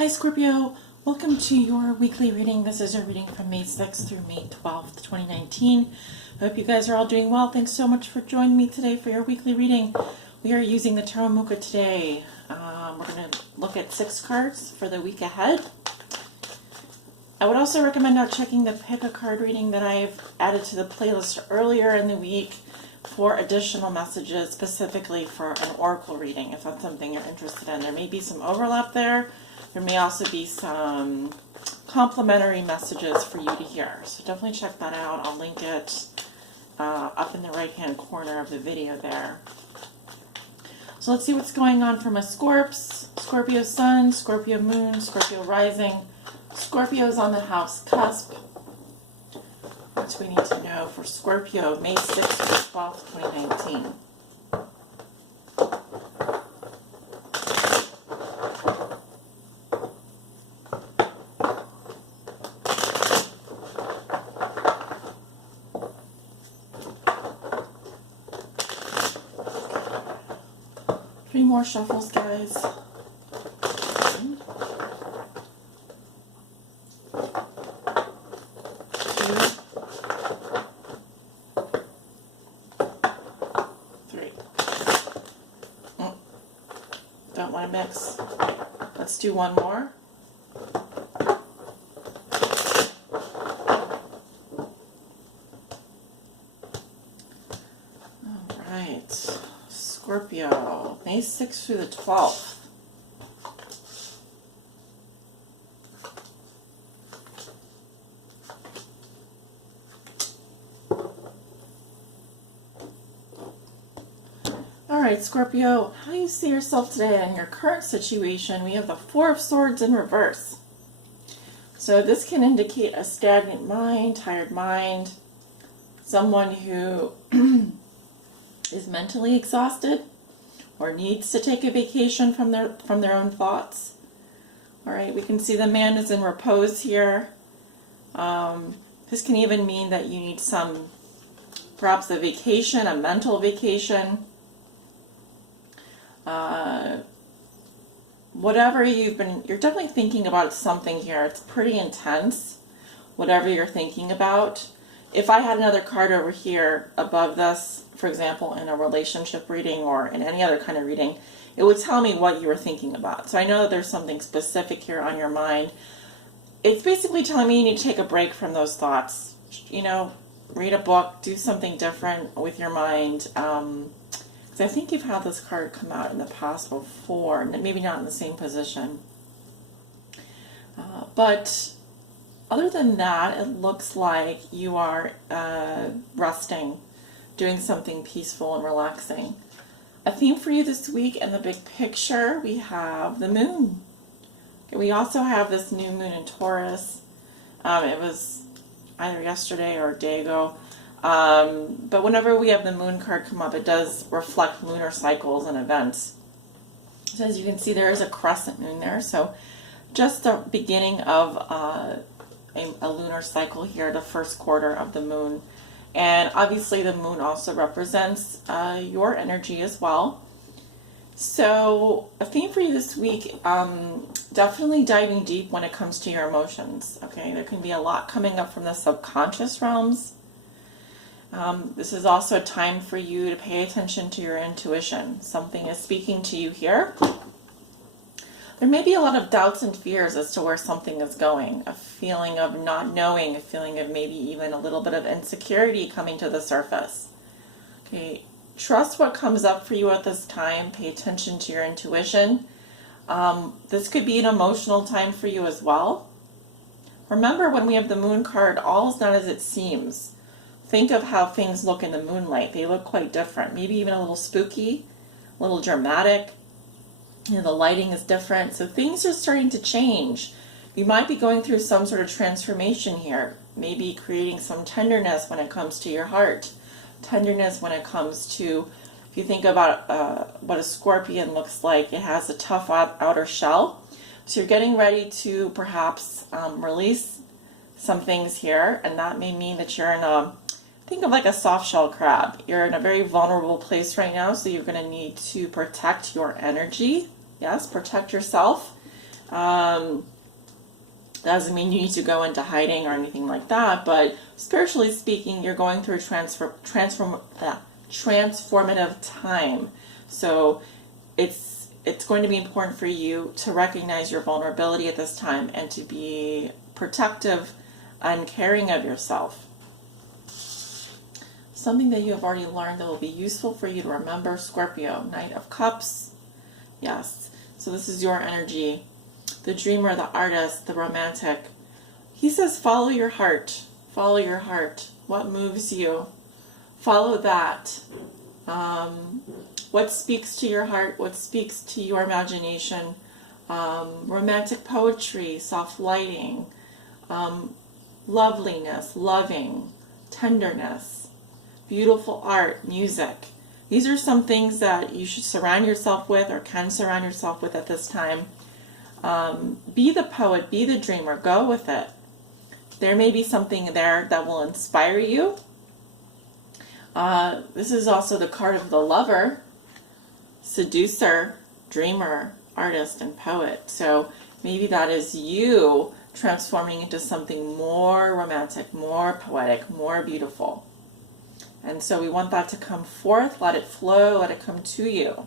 Hi Scorpio, welcome to your weekly reading. This is your reading from May 6th through May 12th, 2019. I hope you guys are all doing well. Thanks so much for joining me today for your weekly reading. We are using the Tarot Mucha today. We're going to look at 6 cards for the week ahead. I would also recommend out checking the pick a card reading that I've added to the playlist earlier in the week for additional messages, specifically for an oracle reading, if that's something you're interested in. There may be some overlap there. There may also be some complimentary messages for you to hear. So definitely check that out. I'll link it up in the right-hand corner of the video there. So let's see what's going on for my Scorps. Scorpio Sun, Scorpio Moon, Scorpio Rising. Scorpio's on the house cusp. What do we need to know for Scorpio, May 6th to 12th, 2019? Three more shuffles, guys. Don't want to mix. Let's do one more. All right. Scorpio, May 6th through the 12th. Alright, Scorpio, how do you see yourself today in your current situation? We have the Four of Swords in reverse. So this can indicate a stagnant mind, tired mind, someone who is mentally exhausted or needs to take a vacation from their own thoughts. Alright, we can see the man is in repose here. This can even mean that you need perhaps a vacation, a mental vacation. Whatever you're definitely thinking about something here. It's pretty intense, whatever you're thinking about. If I had another card over here above this, for example, in a relationship reading or in any other kind of reading, it would tell me what you were thinking about. So I know that there's something specific here on your mind. It's basically telling me you need to take a break from those thoughts. You know, read a book, do something different with your mind. I think you've had this card come out in the past before, maybe not in the same position. But other than that, it looks like you are resting, doing something peaceful and relaxing. A theme for you this week in the big picture, we have the moon. Okay, we also have this new moon in Taurus. It was either yesterday or a day ago. But whenever we have the moon card come up, it does reflect lunar cycles and events. So as you can see, there is a crescent moon there. So just the beginning of a lunar cycle here, the first quarter of the moon. And obviously the moon also represents your energy as well. So a theme for you this week, definitely diving deep when it comes to your emotions. Okay, there can be a lot coming up from the subconscious realms. This is also a time for you to pay attention to your intuition. Something is speaking to you here. There may be a lot of doubts and fears as to where something is going. A feeling of not knowing, a feeling of maybe even a little bit of insecurity coming to the surface. Okay, trust what comes up for you at this time. Pay attention to your intuition. This could be an emotional time for you as well. Remember, when we have the moon card, all is not as it seems. Think of how things look in the moonlight. They look quite different. Maybe even a little spooky, a little dramatic. You know, the lighting is different. So things are starting to change. You might be going through some sort of transformation here. Maybe creating some tenderness when it comes to your heart. Tenderness when it comes to, if you think about what a scorpion looks like, it has a tough outer shell. So you're getting ready to perhaps release some things here. And that may mean that you're in think of like a soft shell crab. You're in a very vulnerable place right now, so you're going to need to protect your energy. Yes, protect yourself. Doesn't mean you need to go into hiding or anything like that, but spiritually speaking, you're going through a transformative time. So it's going to be important for you to recognize your vulnerability at this time and to be protective and caring of yourself. Something that you have already learned that will be useful for you to remember, Scorpio, Knight of Cups. Yes, so this is your energy. The dreamer, the artist, the romantic. He says, follow your heart. Follow your heart. What moves you? Follow that. What speaks to your heart? What speaks to your imagination? Romantic poetry, soft lighting, loveliness, loving, tenderness, beautiful art, music. These are some things that you should surround yourself with or can surround yourself with at this time. Be the poet, be the dreamer, go with it. There may be something there that will inspire you. This is also the card of the lover, seducer, dreamer, artist, and poet. So maybe that is you transforming into something more romantic, more poetic, more beautiful. And so we want that to come forth, let it flow, let it come to you.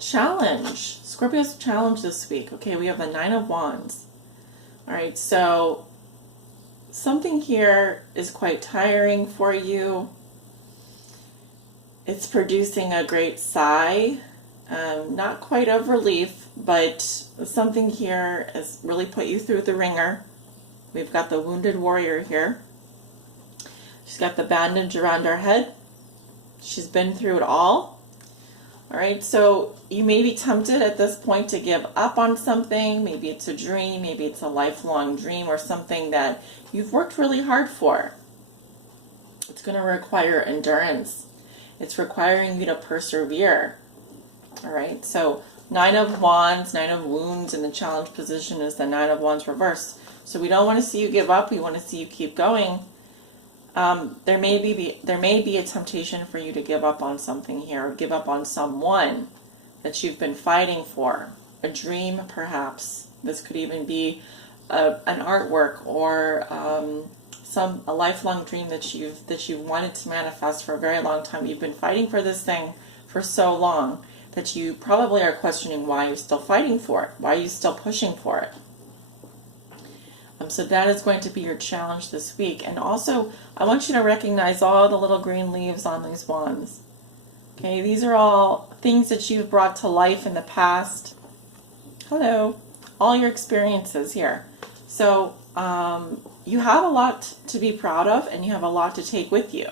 Challenge. Scorpio's challenge this week. Okay, we have the Nine of Wands. All right, so something here is quite tiring for you. It's producing a great sigh. Not quite of relief, but something here has really put you through the ringer. We've got the wounded warrior here. She's got the bandage around her head. She's been through it all. All right, so you may be tempted at this point to give up on something. Maybe it's a dream, maybe it's a lifelong dream or something that you've worked really hard for. It's going to require endurance. It's requiring you to persevere. All right, so Nine of Wands, Nine of Wounds in the challenge position is the Nine of Wands reversed. So we don't want to see you give up. We want to see you keep going. There may be a temptation for you to give up on something here, or give up on someone that you've been fighting for. A dream, perhaps. This could even be an artwork or a lifelong dream that you've wanted to manifest for a very long time. You've been fighting for this thing for so long that you probably are questioning why you're still fighting for it. Why are you still pushing for it? So that is going to be your challenge this week. And also, I want you to recognize all the little green leaves on these wands. Okay, these are all things that you've brought to life in the past. Hello. All your experiences here. So you have a lot to be proud of, and you have a lot to take with you.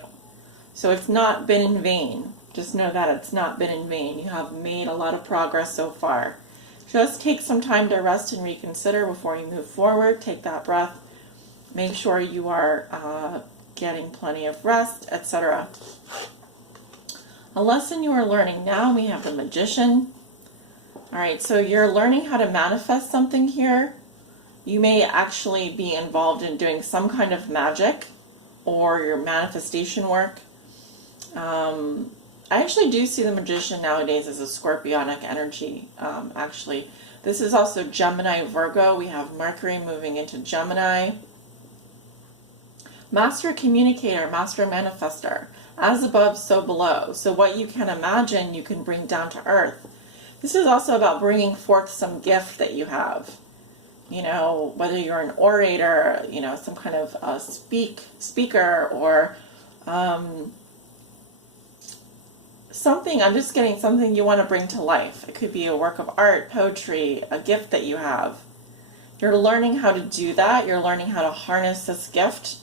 So it's not been in vain. Just know that it's not been in vain. You have made a lot of progress so far. Just take some time to rest and reconsider before you move forward. Take that breath. Make sure you are getting plenty of rest, etc. A lesson you are learning now, we have the Magician. All right, so you're learning how to manifest something here. You may actually be involved in doing some kind of magic or your manifestation work. I actually do see the Magician nowadays as a scorpionic energy, actually. This is also Gemini, Virgo. We have Mercury moving into Gemini. Master communicator, master manifester. As above, so below. So what you can imagine, you can bring down to earth. This is also about bringing forth some gift that you have. You know, whether you're an orator, you know, some kind of speaker or something. I'm just getting something you want to bring to life. It could be a work of art, poetry, a gift that you have. You're learning how to do that. You're learning how to harness this gift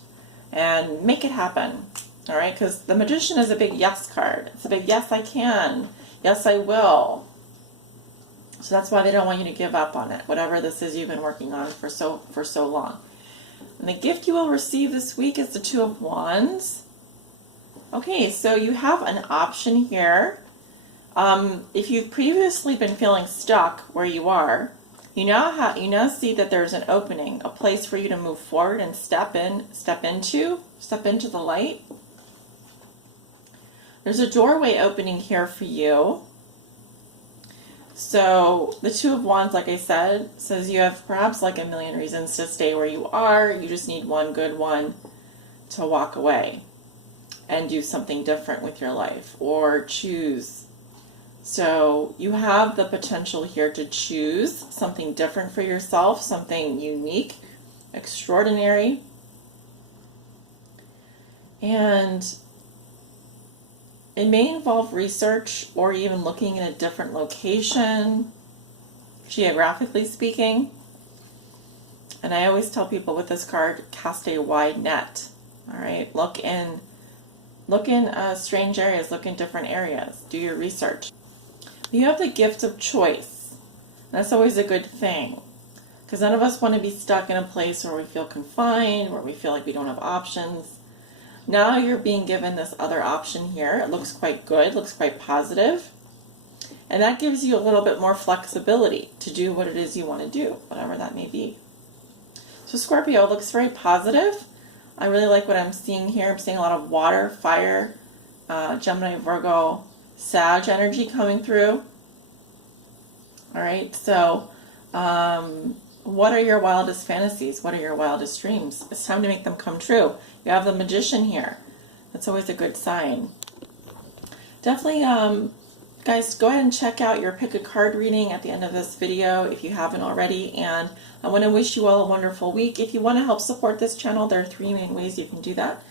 and make it happen. All right, because the Magician is a big yes card. It's a big yes, I can. Yes, I will. So that's why they don't want you to give up on it, whatever this is you've been working on for so long. And the gift you will receive this week is the Two of Wands. Okay, so you have an option here. If you've previously been feeling stuck where you are, you now see that there's an opening, a place for you to move forward and step into the light. There's a doorway opening here for you. So the Two of Wands, like I said, says you have perhaps like a million reasons to stay where you are. You just need one good one to walk away and do something different with your life or choose. So you have the potential here to choose something different for yourself, something unique, extraordinary. And it may involve research or even looking in a different location, geographically speaking. And I always tell people with this card, cast a wide net. All right, look in strange areas, look in different areas, do your research. You have the gift of choice. That's always a good thing, because none of us want to be stuck in a place where we feel confined, where we feel like we don't have options. Now you're being given this other option here. It looks quite good, looks quite positive. And that gives you a little bit more flexibility to do what it is you want to do, whatever that may be. So Scorpio, looks very positive. I really like what I'm seeing here. I'm seeing a lot of water, fire, Gemini, Virgo, Sag energy coming through. All right, so what are your wildest fantasies? What are your wildest dreams? It's time to make them come true. You have the Magician here. That's always a good sign. Definitely, guys, go ahead and check out your pick a card reading at the end of this video if you haven't already. And I want to wish you all a wonderful week. If you want to help support this channel, there are 3 main ways you can do that.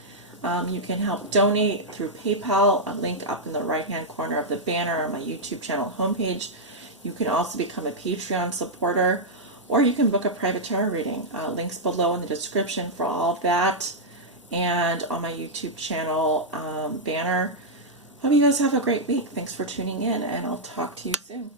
You can help donate through PayPal, a link up in the right-hand corner of the banner on my YouTube channel homepage. You can also become a Patreon supporter, or you can book a private tarot reading. Links below in the description for all of that, and on my YouTube channel banner. Hope you guys have a great week. Thanks for tuning in, and I'll talk to you soon.